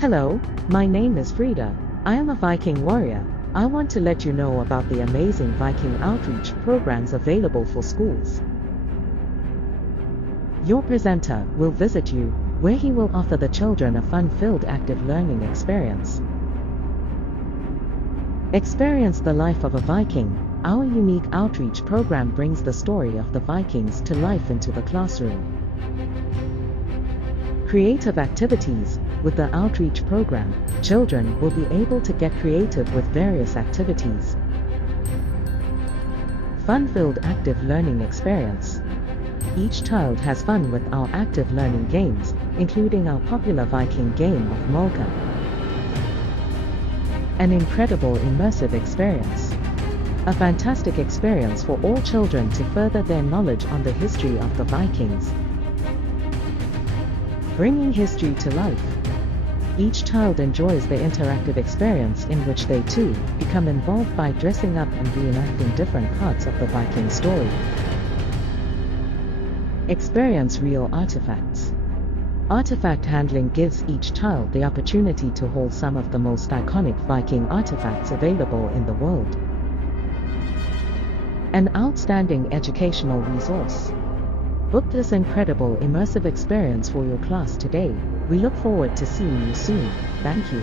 Hello, my name is Frida. I am a Viking warrior. I want to let you know about the amazing Viking outreach programs available for schools. Your presenter will visit you, where he will offer the children a fun-filled active learning experience. Experience the life of a Viking. Our unique outreach program brings the story of the Vikings to life into the classroom. Creative activities. With the outreach program, children will be able to get creative with various activities. Fun-filled active learning experience. Each child has fun with our active learning games, including our popular Viking game of Mulga. An incredible immersive experience. A fantastic experience for all children to further their knowledge on the history of the Vikings. Bringing history to life. Each child enjoys the interactive experience in which they too become involved by dressing up and reenacting different parts of the Viking story. Experience real artifacts. Artifact handling gives each child the opportunity to hold some of the most iconic Viking artifacts available in the world. An outstanding educational resource. Book this incredible immersive experience for your class today. We look forward to seeing you soon. Thank you.